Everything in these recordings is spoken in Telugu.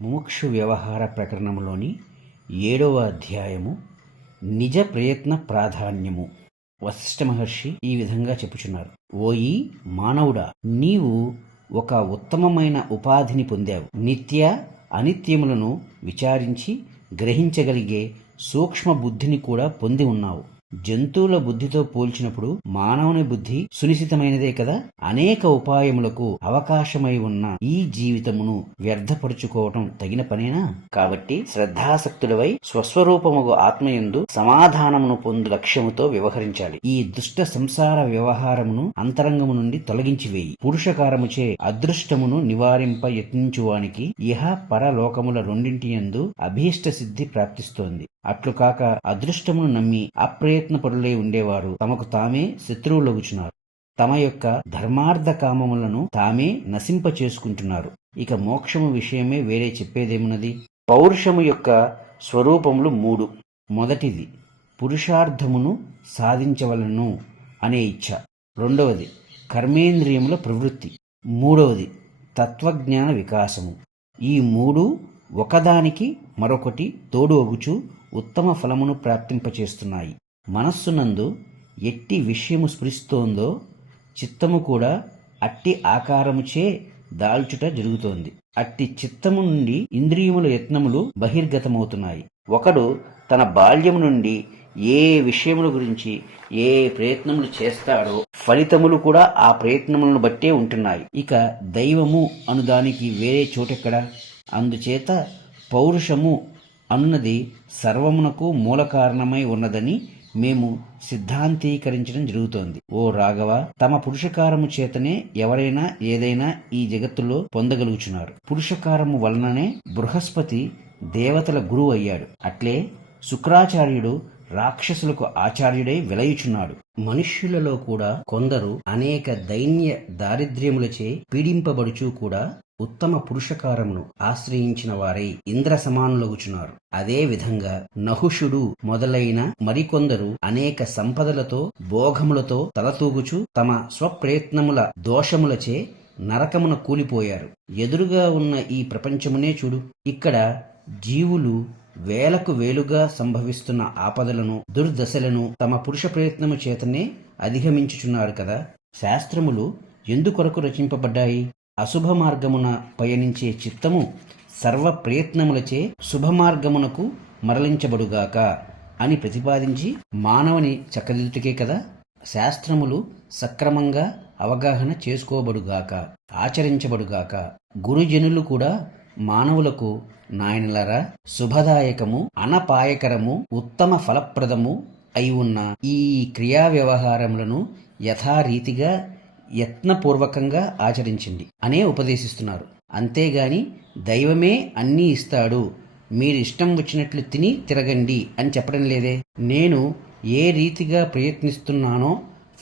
ముముక్షు వ్యవహార ప్రకరణంలోని 7వ అధ్యాయము నిజ ప్రయత్న ప్రాధాన్యము. వశిష్ఠ మహర్షి ఈ విధంగా చెప్పుచున్నారు. ఓయి మానవుడా, నీవు ఒక ఉత్తమమైన ఉపాధిని పొందావు. నిత్య అనిత్యములను విచారించి గ్రహించగలిగే సూక్ష్మ బుద్ధిని కూడా పొంది ఉన్నావు. జంతువుల బుద్ధితో పోల్చినప్పుడు మానవుని బుద్ధి సునిశితమైనదే కదా. అనేక ఉపాయములకు అవకాశమై ఉన్న ఈ జీవితమును వ్యర్థపరుచుకోవటం తగిన పనేనా? కాబట్టి శ్రద్ధాసక్తులవై స్వస్వరూపముగు ఆత్మయందు సమాధానమును పొందు లక్ష్యముతో వ్యవహరించాలి. ఈ దుష్ట సంసార వ్యవహారమును అంతరంగము నుండి తొలగించివేయి. పురుషకారముచే అదృష్టమును నివారింప యత్నించువానికి ఇహ పరలోకముల రెండింటియందు అభీష్ట సిద్ధి ప్రాప్తిస్తోంది. అట్లు కాక అదృష్టమును నమ్మి అప్రయత్నపరులై ఉండేవారు తమకు తామే శత్రువులగుచున్నారు. తమ యొక్క ధర్మార్థ కామములను తామే నశింప చేసుకుంటున్నారు. ఇక మోక్షము విషయమే వేరే చెప్పేదేమున్నది? పౌరుషము యొక్క స్వరూపములు 3. మొదటిది పురుషార్థమును సాధించవలను అనే ఇచ్ఛ. రెండవది కర్మేంద్రియముల ప్రవృత్తి. మూడవది తత్వజ్ఞాన వికాసము. ఈ 3 ఒకదానికి మరొకటి తోడు అగుచు ఉత్తమ ఫలమును ప్రాప్తింపచేస్తున్నాయి. మనస్సునందు ఎట్టి విషయము స్ఫురిస్తోందో చిత్తము కూడా అట్టి ఆకారముచే దాల్చుట జరుగుతోంది. అట్టి చిత్తము నుండి ఇంద్రియముల యత్నములు బహిర్గతమవుతున్నాయి. ఒకడు తన బాల్యము నుండి ఏ విషయముల గురించి ఏ ప్రయత్నములు చేస్తాడో ఫలితములు కూడా ఆ ప్రయత్నములను బట్టే ఉంటున్నాయి. ఇక దైవము అనుదానికి వేరే చోటెక్కడా? అందుచేత పౌరుషము అన్నది సర్వమునకు మూల కారణమై ఉన్నదని మేము సిద్ధాంతీకరించడం జరుగుతోంది. ఓ రాఘవ, తమ పురుషకారము చేతనే ఎవరైనా ఏదైనా ఈ జగత్తులో పొందగలుగుచున్నారు. పురుషకారము వలననే బృహస్పతి దేవతల గురువు అయ్యాడు. అట్లే శుక్రాచార్యుడు రాక్షసులకు ఆచార్యుడై వెలయుచున్నాడు. మనుష్యులలో కూడా కొందరు అనేక దైన్య దారిద్ర్యములచే పీడింపబడుచూ కూడా ఉత్తమ పురుషకారమును ఆశ్రయించిన వారై ఇంద్ర సమానులగుచున్నారు. అదే విధంగా నహుషుడు మొదలైన మరికొందరు అనేక సంపదలతో భోగములతో తలతూగుచు తమ స్వప్రయత్నముల దోషములచే నరకమున కూలిపోయారు. ఎదురుగా ఉన్న ఈ ప్రపంచమునే చూడు. ఇక్కడ జీవులు వేలకు వేలుగా సంభవిస్తున్న ఆపదలను దుర్దశలను తమ పురుష ప్రయత్నము చేతనే అధిగమించుచున్నారు కదా. శాస్త్రములు ఎందుకొరకు రచింపబడ్డాయి? అశుభ మార్గమున పయనించే చిత్తము సర్వ ప్రయత్నములచే శుభమార్గమునకు మరలించబడుగాక అని ప్రతిపాదించి మానవుని చక్కదిద్దుటకే కదా. శాస్త్రములు సక్రమంగా అవగాహన చేసుకోబడుగాక, ఆచరించబడుగాక. గురుజనులు కూడా మానవులకు నాయనలరా, శుభదాయకము, అనపాయకరము, ఉత్తమ ఫలప్రదము అయి ఉన్న ఈ క్రియా వ్యవహారములను యథారీతిగా యత్నపూర్వకంగా ఆచరించండి అనే ఉపదేశిస్తున్నారు. అంతేగాని దైవమే అన్నీ ఇస్తాడు, మీరు ఇష్టం వచ్చినట్లు తిని తిరగండి అని చెప్పడం లేదే. నేను ఏ రీతిగా ప్రయత్నిస్తున్నానో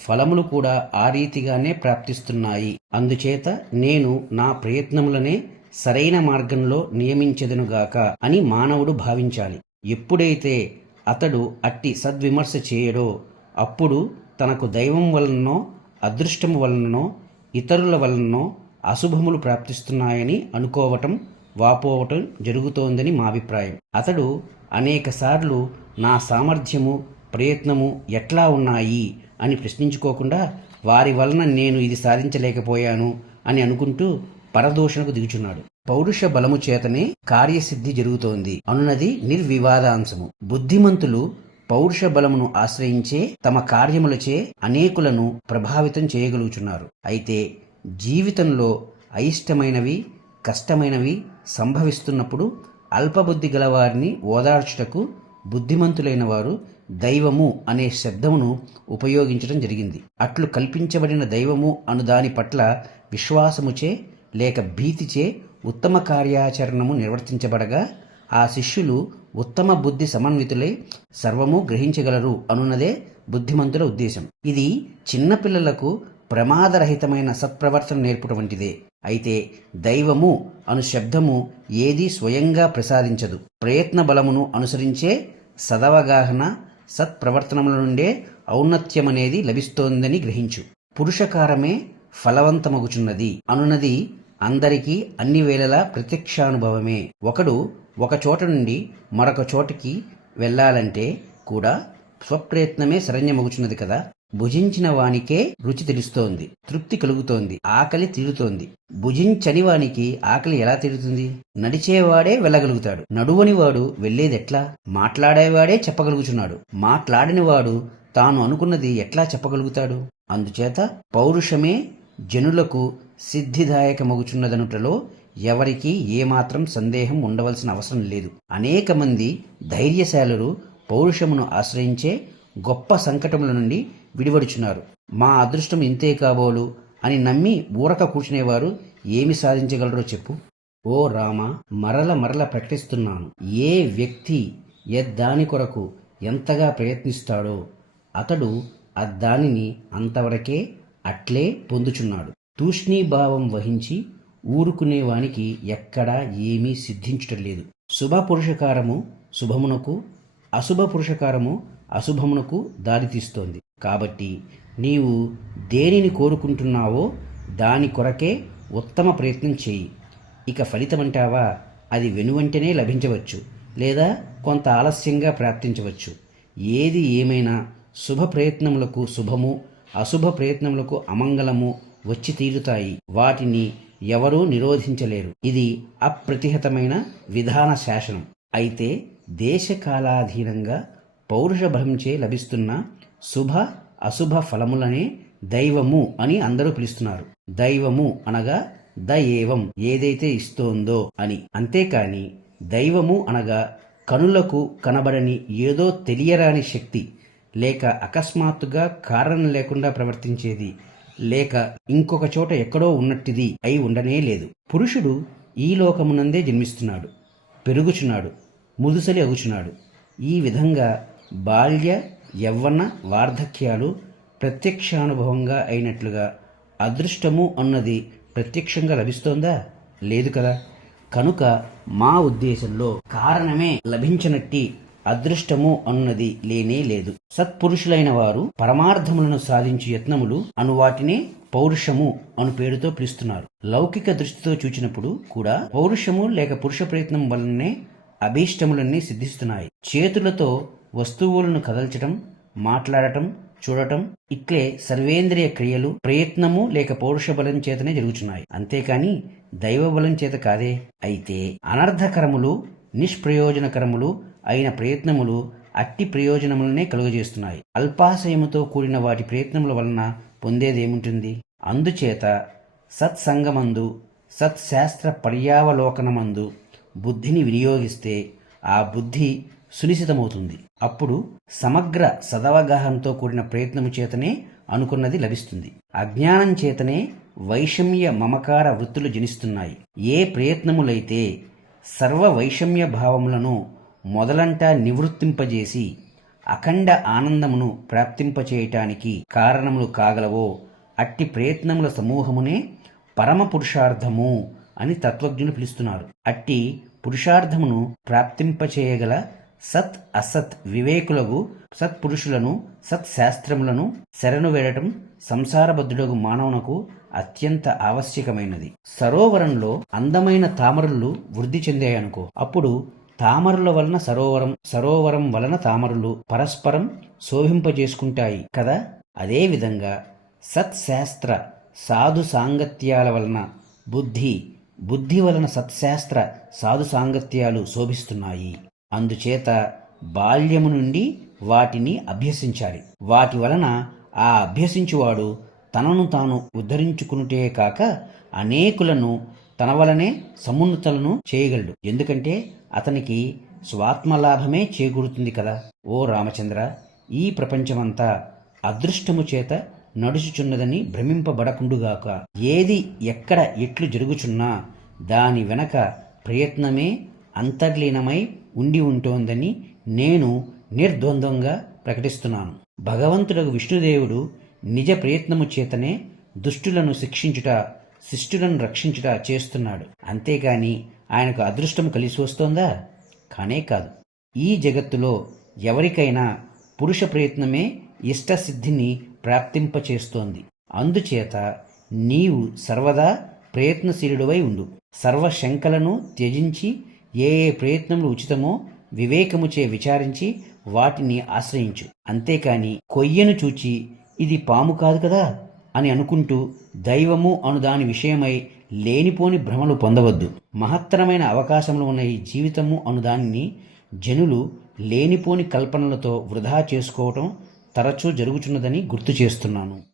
ఫలములు కూడా ఆ రీతిగానే ప్రాప్తిస్తున్నాయి. అందుచేత నేను నా ప్రయత్నములనే సరైన మార్గంలో నియమించెదనుగాక అని మానవుడు భావించాలి. ఎప్పుడైతే అతడు అట్టి సద్విమర్శ చేయడో అప్పుడు తనకు దైవం వలననో అదృష్టము వలననో ఇతరుల వలననో అశుభములు ప్రాప్తిస్తున్నాయని అనుకోవటం వాపోవటం జరుగుతోందని మా అభిప్రాయం. అతడు అనేకసార్లు నా సామర్థ్యము ప్రయత్నము ఎట్లా ఉన్నాయి అని ప్రశ్నించుకోకుండా వారి వలన నేను ఇది సాధించలేకపోయాను అని అనుకుంటూ పరదూషణకు దిగుచున్నాడు. పౌరుష బలము చేతనే కార్యసిద్ధి జరుగుతోంది అనున్నది నిర్వివాదాంశము. బుద్ధిమంతులు పౌరుష బలమును ఆశ్రయించే తమ కార్యములచే అనేకులను ప్రభావితం చేయగలుగుచున్నారు. అయితే జీవితంలో అయిష్టమైనవి కష్టమైనవి సంభవిస్తున్నప్పుడు అల్పబుద్ధి గలవారిని ఓదార్చుటకు బుద్ధిమంతులైన వారు దైవము అనే శబ్దమును ఉపయోగించడం జరిగింది. అట్లు కల్పించబడిన దైవము అను దాని పట్ల విశ్వాసముచే లేక భీతిచే ఉత్తమ కార్యాచరణము నిర్వర్తించబడగా ఆ శిష్యులు ఉత్తమ బుద్ధి సమన్వితులై సర్వము గ్రహించగలరు అనున్నదే బుద్ధిమంతుల ఉద్దేశం. ఇది చిన్నపిల్లలకు ప్రమాదరహితమైన సత్ప్రవర్తన నేర్పుట వంటిదే. అయితే దైవము అను శబ్దము ఏదీ స్వయంగా ప్రసాదించదు. ప్రయత్న బలమును అనుసరించే సదవగాహన సత్ప్రవర్తనముల నుండే ఔన్నత్యమనేది లభిస్తోందని గ్రహించు. పురుషకారమే ఫలవంతమగుచున్నది అనున్నది అందరికీ అన్ని వేళలా ప్రత్యక్షానుభవమే. ఒకడు ఒక చోట నుండి మరొక చోటికి వెళ్ళాలంటే కూడా స్వప్రయత్నమే శరణ్యమగుచున్నది కదా. భుజించిన వానికే రుచి తెలుస్తోంది, తృప్తి కలుగుతోంది, ఆకలి తీరుతోంది. భుజించని వానికి ఆకలి ఎలా తీరుతుంది? నడిచేవాడే వెళ్ళగలుగుతాడు, నడువనివాడు వెళ్ళేదెట్లా? మాట్లాడేవాడే చెప్పగలుగుచున్నాడు, మాట్లాడనివాడు తాను అనుకున్నది ఎట్లా చెప్పగలుగుతాడు? అందుచేత పౌరుషమే జనులకు సిద్ధిదాయకమగుచున్నదనుటలో ఎవరికీ ఏమాత్రం సందేహం ఉండవలసిన అవసరం లేదు. అనేక మంది ధైర్యశాలురు పౌరుషమును ఆశ్రయించే గొప్ప సంకటముల నుండి విడివడుచున్నారు. మా అదృష్టం ఇంతే కాబోలు అని నమ్మి ఊరక కూర్చునేవారు ఏమి సాధించగలరో చెప్పు. ఓ రామ, మరల మరల ప్రకటిస్తున్నాను, ఏ వ్యక్తి దాని కొరకు ఎంతగా ప్రయత్నిస్తాడో అతడు దానిని అంతవరకే అట్లే పొందుచున్నాడు. తూష్ణీభావం వహించి ఊరుకునేవానికి ఎక్కడా ఏమీ సిద్ధించుట లేదు. శుభ పురుషకారము శుభమునకు, అశుభ పురుషకారము అశుభమునకు దారితీస్తోంది. కాబట్టి నీవు దేనిని కోరుకుంటున్నావో దాని కొరకే ఉత్తమ ప్రయత్నం చేయి. ఇక ఫలితమంటావా, అది వెనువెంటనే లభించవచ్చు, లేదా కొంత ఆలస్యంగా ప్రాప్తించవచ్చు. ఏది ఏమైనా శుభ ప్రయత్నములకు శుభము, అశుభ ప్రయత్నములకు అమంగళము వచ్చి తీరుతాయి. వాటిని ఎవరూ నిరోధించలేరు. ఇది అప్రతిహతమైన విధాన శాసనం. అయితే దేశకాలాధీనంగా పౌరుష బలంచే లభిస్తున్న శుభ అశుభ ఫలములనే దైవము అని అందరూ పిలుస్తున్నారు. దైవము అనగా దయేవం, ఏదైతే ఇస్తోందో అని. అంతేకాని దైవము అనగా కనులకు కనబడని ఏదో తెలియరాని శక్తి, లేక అకస్మాత్తుగా కారణం లేకుండా ప్రవర్తించేది, లేక ఇంకొక చోట ఎక్కడో ఉన్నట్టిది అయి ఉండనే లేదు. పురుషుడు ఈ లోకమునందే జన్మిస్తున్నాడు, పెరుగుచున్నాడు, ముదుసలి అగుచున్నాడు. ఈ విధంగా బాల్య యవ్వన వార్ధక్యాలు ప్రత్యక్షానుభవంగా అయినట్లుగా అదృష్టము అన్నది ప్రత్యక్షంగా లభిస్తోందా? లేదు కదా. కనుక మా ఉద్దేశంలో కారణమే లభించనట్టి అదృష్టము అన్నది లేనే లేదు. సత్పురుషులైన వారు పరమార్థములను సాధించు యత్నములు అను వాటినే పౌరుషము అను పేరుతో పిలుస్తున్నారు. లౌకిక దృష్టితో చూచినప్పుడు కూడా పౌరుషము లేక పురుష ప్రయత్నం వలనే అభీష్టములన్నీ సిద్ధిస్తున్నాయి. చేతులతో వస్తువులను కదల్చటం, మాట్లాడటం, చూడటం ఇట్లే సర్వేంద్రియ క్రియలు ప్రయత్నము లేక పౌరుష బలం చేతనే జరుగుతున్నాయి. అంతేకాని దైవ బలం చేత కాదే. అయితే అనర్థకరములు, నిష్ప్రయోజనకరములు అయిన ప్రయత్నములు అట్టి ప్రయోజనములనే కలుగజేస్తున్నాయి. అల్పాశయముతో కూడిన వాటి ప్రయత్నముల వలన పొందేదేముంటుంది? అందుచేత సత్సంగమందు, సత్శాస్త్ర పర్యావలోకనమందు బుద్ధిని వినియోగిస్తే ఆ బుద్ధి సునిశితమవుతుంది. అప్పుడు సమగ్ర సదవగాహంతో కూడిన ప్రయత్నము చేతనే అనుకున్నది లభిస్తుంది. అజ్ఞానం చేతనే వైషమ్య మమకార వృత్తులు జనిస్తున్నాయి. ఏ ప్రయత్నములైతే సర్వ వైషమ్య భావములను మొదలంటా నివృత్తింపజేసి అఖండ ఆనందమును ప్రాప్తింపచేయటానికి కారణములు కాగలవో అట్టి ప్రయత్నముల సమూహమునే పరమ పురుషార్థము అని తత్వజ్ఞులు పిలుస్తున్నారు. అట్టి పురుషార్థమును ప్రాప్తింపచేయగల సత్ అసత్ వివేకులకు సత్పురుషులను, సత్శాస్త్రములను శరణు వేడటం సంసారబద్ధుడగు మానవునకు అత్యంత ఆవశ్యకమైనది. సరోవరంలో అందమైన తామరలు వృద్ధి చెందాయనుకో, అప్పుడు తామరుల వలన సరోవరం, సరోవరం వలన తామరులు పరస్పరం శోభింపజేసుకుంటాయి కదా. అదేవిధంగా సత్శాస్త్ర సాధు సాంగత్యాల వలన బుద్ధి, బుద్ధి వలన సత్శాస్త్ర సాధు సాంగత్యాలు శోభిస్తున్నాయి. అందుచేత బాల్యము నుండి వాటిని అభ్యసించాలి. వాటి వలన ఆ అభ్యసించువాడు తనను తాను ఉద్ధరించుకునుటే కాక అనేకులను తన వలనే సమున్నతులను చేయగలడు. ఎందుకంటే అతనికి స్వాత్మలాభమే చేకూరుతుంది కదా. ఓ రామచంద్ర, ఈ ప్రపంచమంతా అదృష్టము చేత నడుచుచున్నదని భ్రమింపబడకుండుగాక. ఏది ఎక్కడ ఎట్లు జరుగుచున్నా దాని వెనక ప్రయత్నమే అంతర్లీనమై ఉండి ఉంటోందని నేను నిర్ద్వంద్వంగా ప్రకటిస్తున్నాను. భగవంతుడకు విష్ణుదేవుడు నిజ ప్రయత్నము చేతనే దుష్టులను శిక్షించుట, శిష్టులను రక్షించుట చేస్తున్నాడు. అంతేగాని ఆయనకు అదృష్టం కలిసి వస్తోందా? కానే కాదు. ఈ జగత్తులో ఎవరికైనా పురుష ప్రయత్నమే ఇష్టసిద్ధిని ప్రాప్తింపచేస్తోంది. అందుచేత నీవు సర్వదా ప్రయత్నశీలుడవై ఉండు. సర్వశంకలను త్యజించి ఏ ఏ ప్రయత్నములు ఉచితమో వివేకముచే విచారించి వాటిని ఆశ్రయించు. అంతేకాని కొయ్యను చూచి ఇది పాము కాదు కదా అని అనుకుంటూ దైవము అను దాని విషయమై లేనిపోని భ్రమలు పొందవద్దు. మహత్తరమైన అవకాశములు ఉన్న ఈ జీవితము అను దానిని జనులు లేనిపోని కల్పనలతో వృధా చేసుకోవటం తరచూ జరుగుచున్నదని గుర్తు చేస్తున్నాను.